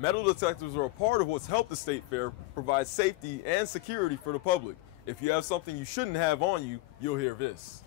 Metal detectors are a part of what's helped the State Fair provide safety and security for the public. If you have something you shouldn't have on you, you'll hear this.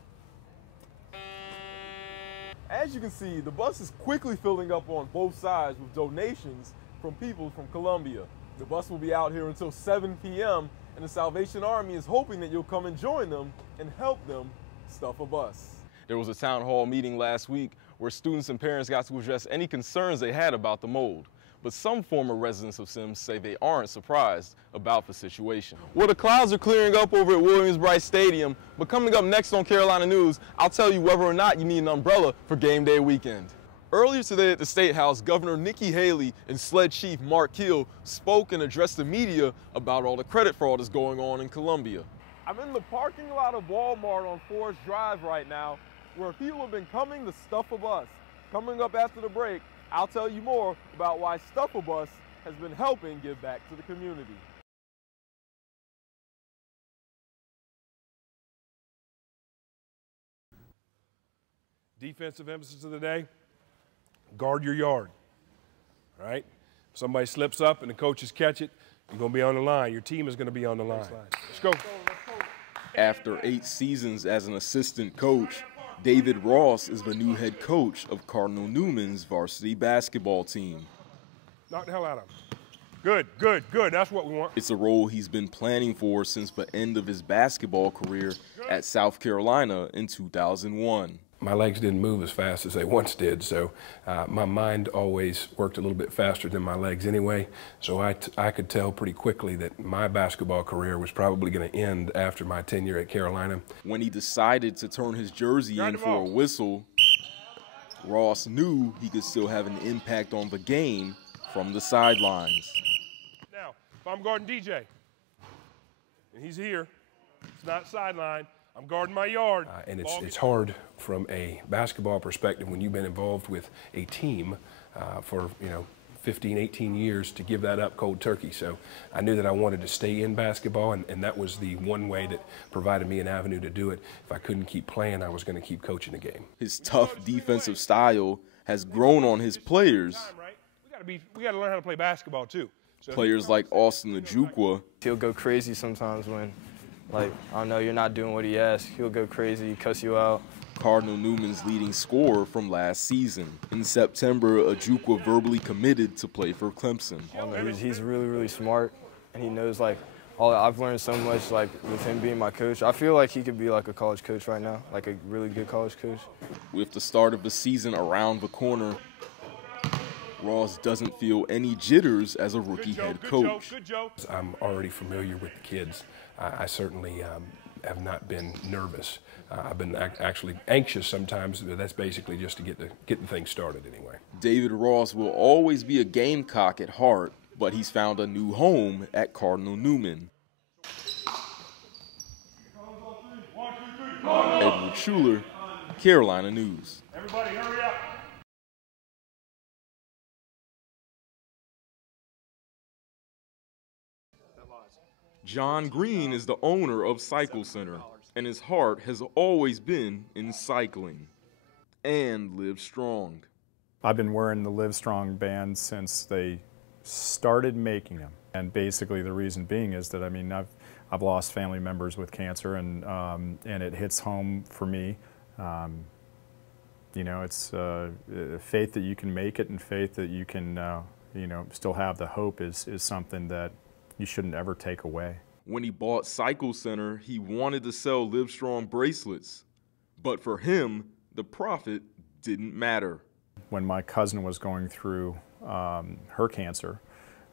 As you can see, the bus is quickly filling up on both sides with donations from people from Columbia. The bus will be out here until 7 p.m. and the Salvation Army is hoping that you'll come and join them and help them stuff a bus. There was a town hall meeting last week where students and parents got to address any concerns they had about the mold. But some former residents of Sims say they aren't surprised about the situation. Well, the clouds are clearing up over at Williams-Brice Stadium, but coming up next on Carolina News, I'll tell you whether or not you need an umbrella for game day weekend. Earlier today at the State House, Governor Nikki Haley and SLED Chief Mark Keel spoke and addressed the media about all the credit fraud that's going on in Columbia. I'm in the parking lot of Walmart on Forest Drive right now, where people have been coming to stuff a bus. Coming up after the break, I'll tell you more about why Stuff a Bus has been helping give back to the community. Defensive emphasis of the day, guard your yard, all right? If somebody slips up and the coaches catch it, you're going to be on the line. Your team is going to be on the line. Let's go. After 8 seasons as an assistant coach, David Ross is the new head coach of Cardinal Newman's varsity basketball team. Knock the hell out of him. Good, good, good. That's what we want. It's a role he's been planning for since the end of his basketball career at South Carolina in 2001. My legs didn't move as fast as they once did, so my mind always worked a little bit faster than my legs anyway, so I could tell pretty quickly that my basketball career was probably going to end after my tenure at Carolina. When he decided to turn his jersey in for a whistle, Ross knew he could still have an impact on the game from the sidelines. Now, if I'm guarding DJ, and he's here, it's not sideline, I'm guarding my yard. And it's hard from a basketball perspective when you've been involved with a team for 15, 18 years to give that up cold turkey. So I knew that I wanted to stay in basketball, and that was the one way that provided me an avenue to do it. If I couldn't keep playing, I was going to keep coaching the game. His tough defensive style has grown on his players. We got to learn how to play basketball too. So players like Austin Ojukwu. He'll go crazy sometimes when, I don't know, you're not doing what he asks. He'll go crazy, cuss you out. Cardinal Newman's leading scorer from last season. In September, Ojukwu verbally committed to play for Clemson. He's really, really smart, and he knows, I've learned so much, with him being my coach. I feel like he could be like a college coach right now, like a really good college coach. With the start of the season around the corner, Ross doesn't feel any jitters as a rookie head coach. I'm already familiar with the kids. I certainly have not been nervous. I've been actually anxious sometimes, but that's basically just to get the thing started anyway. David Ross will always be a Gamecock at heart, but he's found a new home at Cardinal Newman. Edward Shuler, Carolina News. everybody hurry up. John Green is the owner of Cycle Center, and his heart has always been in cycling and Live Strong. I've been wearing the Live Strong band since they started making them. And basically the reason being is that, I've lost family members with cancer, and it hits home for me. It's faith that you can make it, and faith that you can, still have the hope is something that you shouldn't ever take away. When he bought Cycle Center, he wanted to sell Live Strong bracelets. But for him, the profit didn't matter. When my cousin was going through her cancer,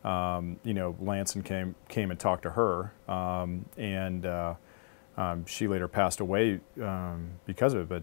Lanson came and talked to her, and she later passed away because of it. But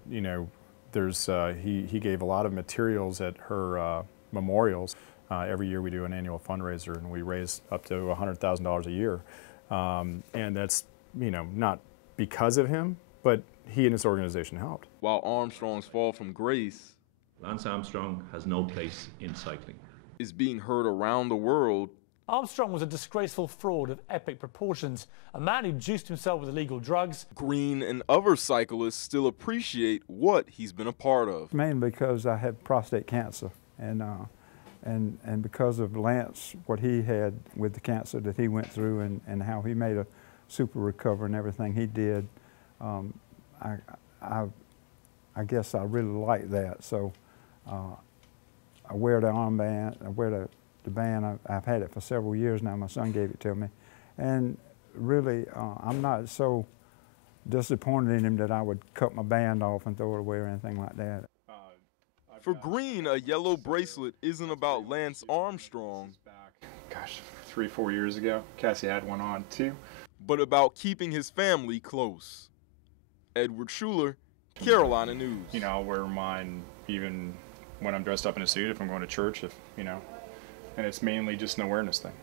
he gave a lot of materials at her memorials. Every year we do an annual fundraiser, and we raise up to $100,000 a year. And that's, not because of him, but he and his organization helped. While Armstrong's fall from grace, Lance Armstrong has no place in cycling, is being heard around the world. Armstrong was a disgraceful fraud of epic proportions, a man who juiced himself with illegal drugs. Green and other cyclists still appreciate what he's been a part of. Mainly because I have prostate cancer, and And because of Lance, what he had with the cancer that he went through and how he made a super recovery and everything he did, I guess I really like that. So I wear the armband, I wear the band. I've had it for several years now. My son gave it to me. And really, I'm not so disappointed in him that I would cut my band off and throw it away or anything like that. For Green, a yellow bracelet isn't about Lance Armstrong. Gosh, 3-4 years ago, Cassie had one on too. But about keeping his family close. Edward Shuler, Carolina News. You know, I'll wear mine even when I'm dressed up in a suit, if I'm going to church, if you know, and it's mainly just an awareness thing.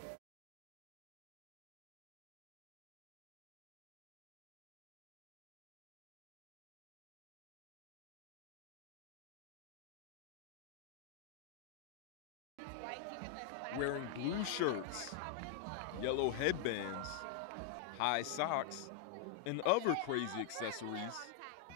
Wearing blue shirts, yellow headbands, high socks, and other crazy accessories,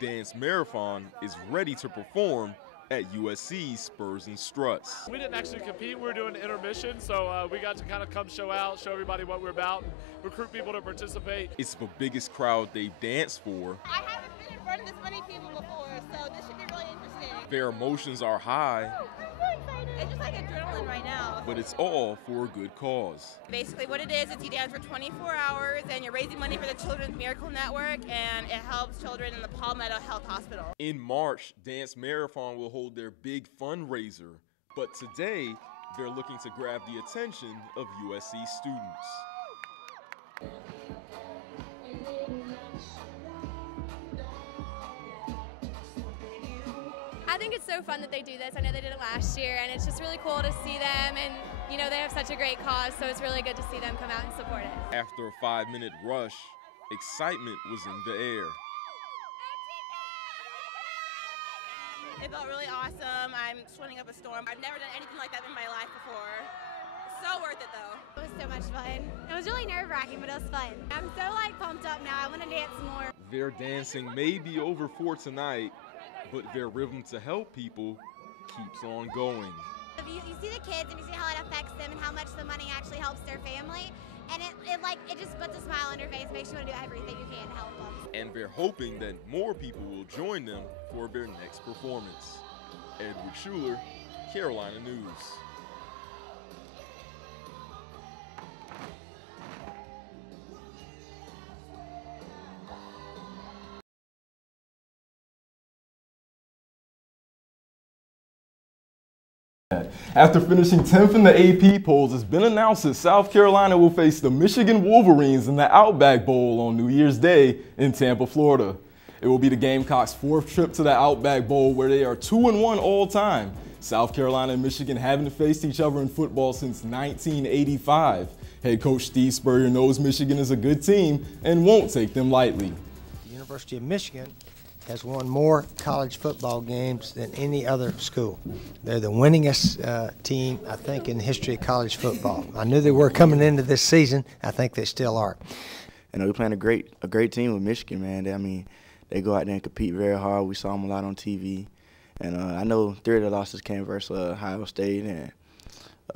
Dance Marathon is ready to perform at USC's Spurs and Struts. We didn't actually compete, we were doing intermission, so we got to kind of come show out, show everybody what we're about, and recruit people to participate. It's the biggest crowd they've danced for. I haven't been in front of this many people before, so this should be really interesting. Their emotions are high. It's just like adrenaline right now. But it's all for a good cause. Basically what it is you dance for 24 hours and you're raising money for the Children's Miracle Network, and it helps children in the Palmetto Health Hospital. In March, Dance Marathon will hold their big fundraiser. But today, they're looking to grab the attention of USC students. I think it's so fun that they do this. I know they did it last year, and it's just really cool to see them, and you know, they have such a great cause, so it's really good to see them come out and support it. After a 5-minute rush, excitement was in the air. It felt really awesome. I'm swimming up a storm. I've never done anything like that in my life before. So worth it though. It was so much fun. It was really nerve-wracking, but it was fun. I'm so pumped up now. I want to dance more. Their dancing may be over for tonight, but their rhythm to help people keeps on going. You see the kids and you see how it affects them and how much the money actually helps their family, and it just puts a smile on your face, makes you want to do everything you can to help them. And they're hoping that more people will join them for their next performance. Edward Shuler, Carolina News. After finishing 10th in the AP polls, it's been announced that South Carolina will face the Michigan Wolverines in the Outback Bowl on New Year's Day in Tampa, Florida. It will be the Gamecocks' 4th trip to the Outback Bowl, where they are 2-1 all time. South Carolina and Michigan haven't faced each other in football since 1985. Head coach Steve Spurrier knows Michigan is a good team and won't take them lightly. The University of Michigan has won more college football games than any other school. They're the winningest team, I think, in the history of college football. I knew they were coming into this season. I think they still are. And we're playing a great team with Michigan, man. I mean, they go out there and compete very hard. We saw them a lot on TV. And I know 3 of the losses came versus Ohio State and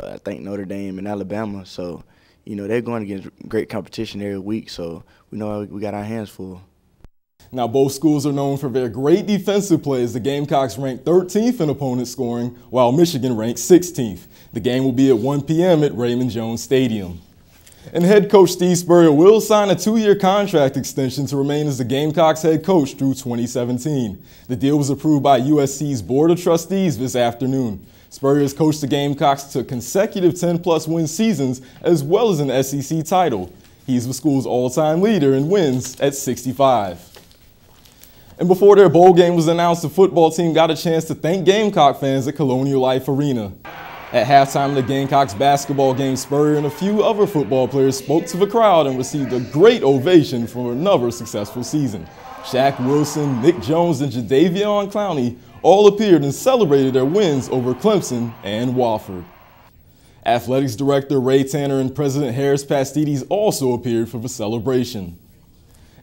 I think Notre Dame and Alabama. So, you know, they're going against great competition every week. So we know we got our hands full. Now, both schools are known for their great defensive play, as the Gamecocks ranked 13th in opponent scoring, while Michigan ranked 16th. The game will be at 1 p.m. at Raymond Jones Stadium. And head coach Steve Spurrier will sign a 2-year contract extension to remain as the Gamecocks head coach through 2017. The deal was approved by USC's Board of Trustees this afternoon. Spurrier has coached the Gamecocks to consecutive 10-plus win seasons, as well as an SEC title. He's the school's all-time leader in wins at 65. And before their bowl game was announced, the football team got a chance to thank Gamecock fans at Colonial Life Arena. At halftime of the Gamecocks basketball game, Spurrier and a few other football players spoke to the crowd and received a great ovation for another successful season. Shaq Wilson, Nick Jones, and Jadeveon Clowney all appeared and celebrated their wins over Clemson and Wofford. Athletics Director Ray Tanner and President Harris Pastides also appeared for the celebration.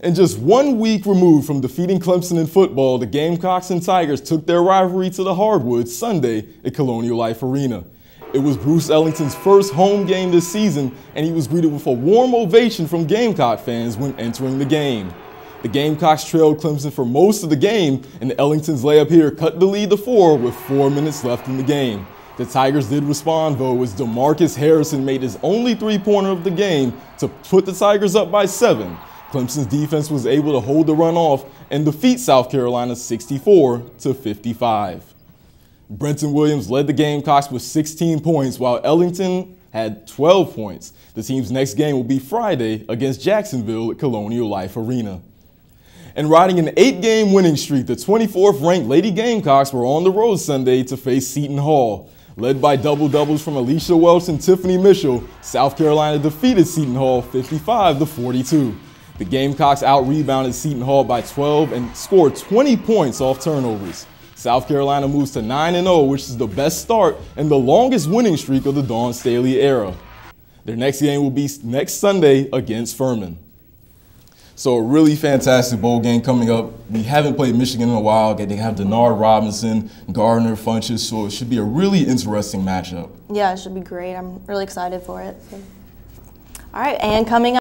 And just 1 week removed from defeating Clemson in football, the Gamecocks and Tigers took their rivalry to the hardwood Sunday at Colonial Life Arena. It was Bruce Ellington's first home game this season, and he was greeted with a warm ovation from Gamecock fans when entering the game. The Gamecocks trailed Clemson for most of the game, and Ellington's layup here cut the lead to 4 with 4 minutes left in the game. The Tigers did respond, though, as DeMarcus Harrison made his only three-pointer of the game to put the Tigers up by 7. Clemson's defense was able to hold the run off and defeat South Carolina 64-55. Brenton Williams led the Gamecocks with 16 points, while Ellington had 12 points. The team's next game will be Friday against Jacksonville at Colonial Life Arena. And riding an 8-game winning streak, the 24th-ranked Lady Gamecocks were on the road Sunday to face Seton Hall. Led by double-doubles from Alicia Welch and Tiffany Mitchell, South Carolina defeated Seton Hall 55-42. The Gamecocks out-rebounded Seton Hall by 12 and scored 20 points off turnovers. South Carolina moves to 9-0, which is the best start and the longest winning streak of the Dawn Staley era. Their next game will be next Sunday against Furman. So a really fantastic bowl game coming up. We haven't played Michigan in a while. They have Denard Robinson, Gardner Funches, so it should be a really interesting matchup. Yeah, it should be great. I'm really excited for it. So. All right, and coming up.